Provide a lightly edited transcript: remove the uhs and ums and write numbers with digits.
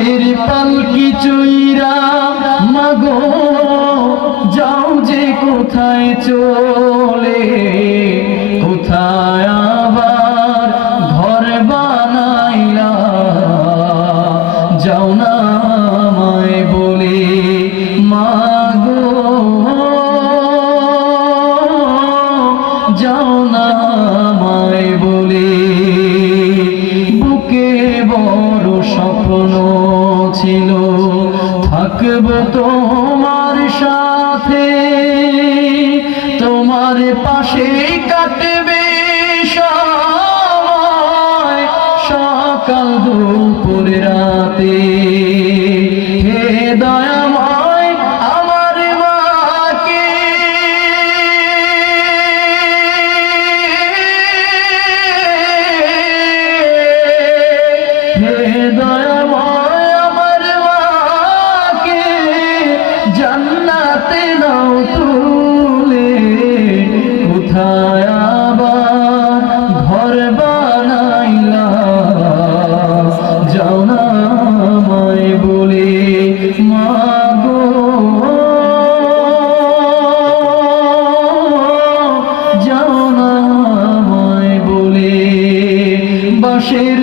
বাঁশের পালকি চইরা মাগো যাও যে কোথায় চলে, কোথায় আবার ঘর বানাইলা যাও না আমায় বলে মাগো, যাও না আমায় বলে। বুকে বড় স্বপ্ন ছিল থাকবো তোমার সাথে, তোমার পাশে কাটবে সময় সকাল দুপুর রাতে। হে দয়াময় আমার মাকে, হে দয়াময় আমার মাকে জান্নাতে নাও তুলে, কোথায় আবার ঘর বানাইলা যাও না আমায় বলে মাগো, যাও না আমায় বলে। বাঁশের